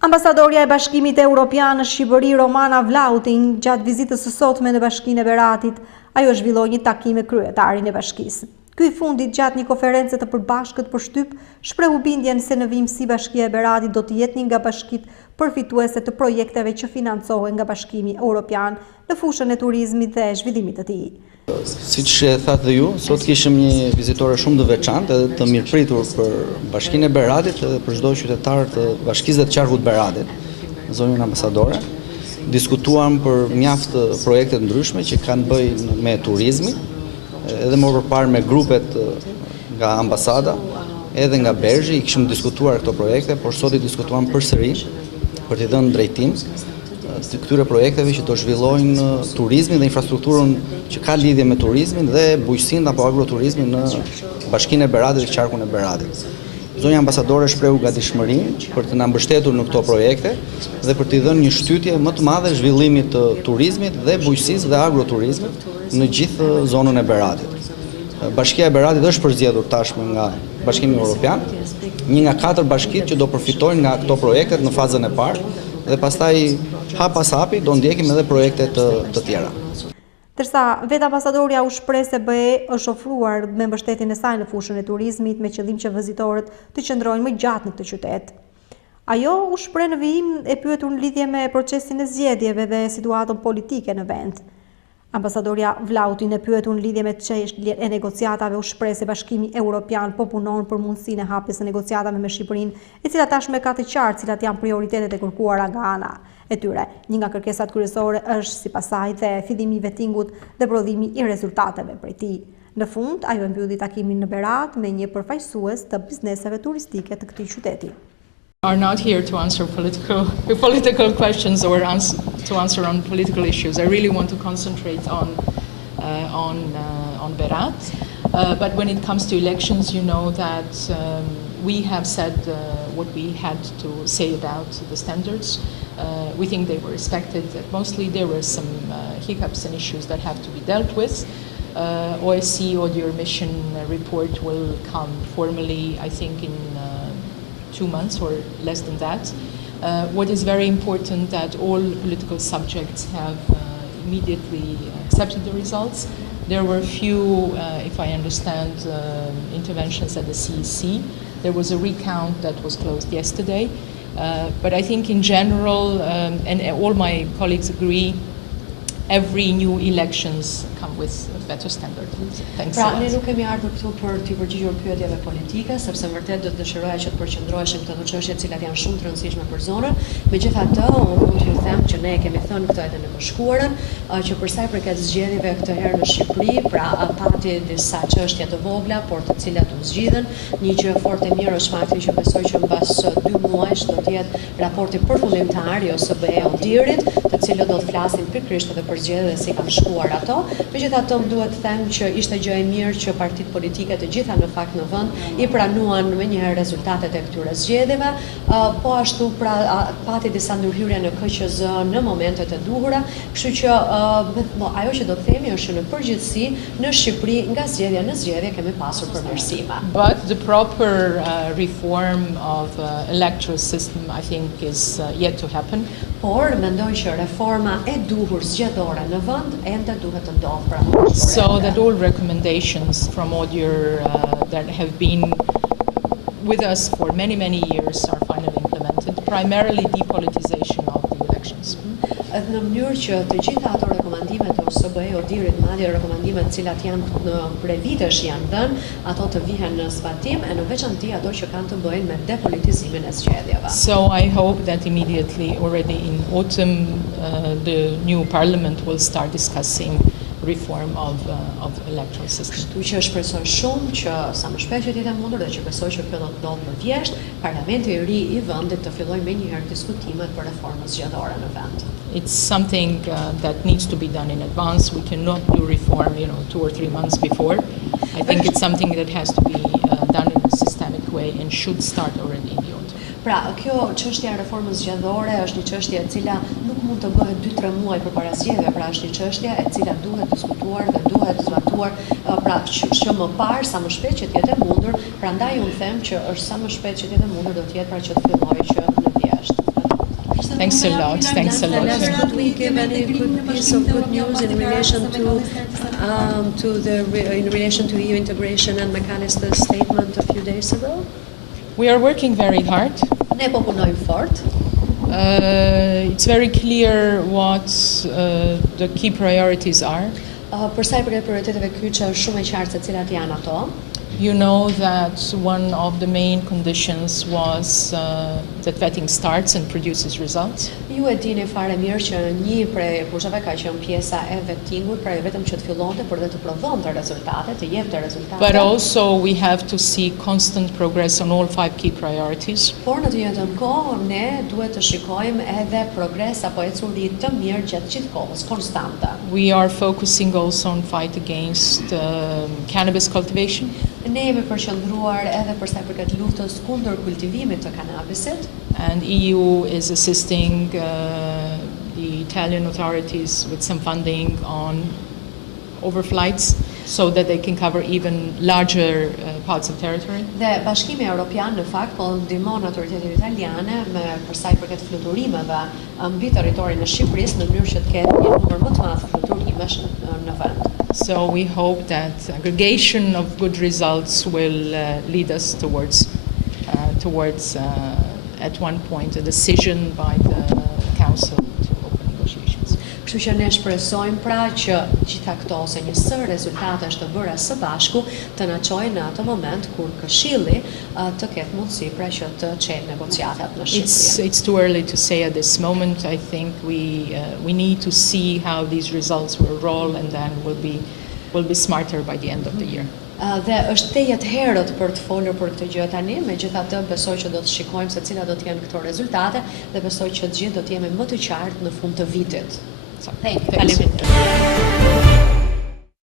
Ambasadorja e Bashkimit Evropian në Shqipëri Romana Vllahutin gjatë vizitës së sotme në Bashkinë e Beratit, ajo zhvilloi një takim me kryetarin e bashkisë. Ky i fundit gjatë një konference të përbashkët për shtyp shprehu bindjen se në vimësi Bashkia e Beratit do të jetë një nga bashkitë përfituese të projekteve që financohen nga Bashkimi Evropian në fushën e turizmit dhe zhvillimit të tij. Siç e thatë dhe ju, sot kishim një vizitore shumë të veçantë edhe të mirëpritur për Bashkinë e Beratit edhe për çdo qytetar të bashkisë dhe të qarkut Beratit, zonën ambasadore. Diskutuam për mjaft projekte të ndryshme që kanë bëjnë me turizmin, edhe më përpara me grupet nga ambasada, edhe nga Bergji, i kishim diskutuar këto projekte, por sot i diskutuam përsëri për t'i dhënë drejtim të këtyre projekteve që do zhvillojnë turizmin dhe infrastrukturën që ka lidhje me turizmin dhe bujqësinë apo agroturizmin në Bashkinë e Beratit dhe qarkun e Beratit. Zonja ambasadore shprehu gatishmërinë për të na mbështetur në këto projekte dhe për t'i dhënë një shtytje më të madhe zhvillimit të turizmit dhe bujqësisë dhe agroturizmit në gjithë zonën e Beratit. Bashkia e Beratit është përzgjedhur tashmë nga Bashkimi Evropian, një nga 4 bashkitë që do përfitojnë nga këto projekte në fazën e parë dhe pastaj hap pas hapi do ndjekim edhe projekte të tjera. Ndërsa vetë ambasadorja u shpreh se BE është ofruar me mbështetjen e saj në fushën e turizmit me qëllim që vizitorët të qëndrojnë më gjatë në këtë qytet. Ajo u shpreh në vijim e pyetur në lidhje me procesin e zgjedhjeve dhe situatën politike në vend. Ambasadorja Vllahutin e pyetur në lidhje me çështjen e negociatave u shpreh se Bashkimi Evropian po punon për mundësinë e hapjes së negociatave me Shqipërinë, e cila tashmë ka të qartë cilat janë prioritetet e kërkuara nga ana e tyre. Një nga kërkesat kryesore është sipas saj dhe fillimi i vettingut dhe prodhimi i rezultateve prej tij. Në fund, ajo e mbylli takimin në Berat me një përfaqësues të bizneseve turistike të këtij qyteti. Are not here to answer political questions or to answer on political issues. I really want to concentrate on Berat. But when it comes to elections, you know that we have said what we had to say about the standards. We think they were respected. Mostly there were some hiccups and issues that have to be dealt with. OSCE Audio Mission report will come formally, I think, in 2 months or less than that. What is very important that all political subjects have immediately accepted the results. There were few, if I understand, interventions at the CEC. There was a recount that was closed yesterday. But I think in general, and all my colleagues agree, every new elections come with a better standard. Thanks a lot. Ne nuk kemi ardhur këtu për të përgjigjur pyetjeve politike, sepse vërtet do të dëshiroja që të përqendroheshim këto çështje të cilat janë shumë të rëndësishme për zonën. Megjithatë, unë do t'ju them që ne kemi thënë këtë edhe në përshkuarën, që për sa i përket zgjedhjeve këtë herë në Shqipëri, pra pati disa çështje të vogla, por të cilat u zgjidhen. Një gjë fort e mirë është fakti që besoj që mbas 2 muajsh do të jetë raporti përfundimtar i OSBE Audirit, të cilët do të flasin pikërisht edhe për zgjedhjet dhe si kanë shkuar ato. Megjithatë, duhet të them që ishte gjë e mirë që partitë politike të gjitha në fakt në vend i pranuan menjëherë rezultatet e këtyre zgjedhjeve, po ashtu pra pati disa ndërhyrje në KQZ në momentet e duhura, kështu që ajo që do të themi është që në përgjithësi në Shqipëri nga zgjedhja në zgjedhje kemi pasur përmirësime. But the proper reform of electoral system, I think, is yet to happen. Por mendoj që reforma e duhur zgjedhore në vend ende duhet të ndodhë pra. So that all recommendations from ODIHR that have been with us for many years are finally implemented, primarily depolitization of the elections. Në mënyrë që të gjitha ato rekomandimet të OSBE Audirit, madje rekomandimet të cilat janë në prej vitesh janë dhënë, ato të vihen në zbatim e në veçanti ato që kanë të bëjnë me depolitizimin e zgjedhjeve. So I hope that immediately already in autumn the new parliament will start discussing reform of the electoral system. Kështu që shpresoj shumë që sa më shpejt që të jetë mundur dhe që besoj që kjo do të ndodhë më vjesht, Parlamenti i ri i vendit të fillojë menjëherë diskutimet për reformën zgjedhore në vend. It's something that needs to be done in advance. We cannot do reform, 2 or 3 months before. I think it's something that has to be done in a systemic way and should start already in the autumn. Pra, kjo çështja e reformës zgjedhore është një çështje e cila nuk mund të bëhet 2-3 muaj përpara zgjedhjeve, pra është një çështje e cila duhet diskutuar dhe duhet zbatuar pra që më parë sa më shpejt që të jetë mundur, prandaj unë them që është sa më shpejt që të jetë mundur do të jetë pra që të fillojë që në vjesht. Thanks a lot. Thanks a lot. Could we give any good piece of good news in relation to EU integration and McAllister's statement a few days ago? We are working very hard. Ne po punojmë fort. It's very clear what the key priorities are. Për sa i përket prioriteteve kyçe është shumë e qartë se cilat janë ato. You know that one of the main conditions was that vetting starts and produces results. Ju e dini fare mirë që një prej kusheve ka qenë pjesa e vettingut, pra vetëm që të fillonte, por dhe të prodhonte rezultate, të jepte rezultate. But also we have to see constant progress on all 5 key priorities. Por në të njëjtën kohë ne duhet të shikojmë edhe progres apo ecuri të mirë gjatë gjithë kohës, konstante. We are focusing also on fight against cannabis cultivation. Ne jemi përqendruar edhe për sa i përket luftës kundër kultivimit të kanabisit. And EU is assisting the Italian authorities with some funding on overflights so that they can cover even larger parts of territory. Dhe Bashkimi Evropian në fakt po ndihmon autoritetet italiane me për sa i përket fluturimeve mbi territorin e Shqipërisë në mënyrë që të ketë një numër më të madh fluturimesh në vend. So we hope that aggregation of good results will lead us towards at one point a decision by the Council to open negotiations. Kështu që ne shpresojmë pra që gjitha këto ose një sër rezultatesh të bëra së bashku të na çojnë në atë moment kur Këshilli të ketë mundësi pra që të çojë negociatat në Shqipëri. It's too early to say at this moment. I think we need to see how these results will roll, and then we'll be smarter by the end of the year. Dhe është tejet herët për të folur për këtë gjë tani, megjithatë besoj që do të shikojmë se cilat do të jenë këto rezultate dhe besoj që të gjithë do të jemi më të qartë në fund të vitit. Thank you.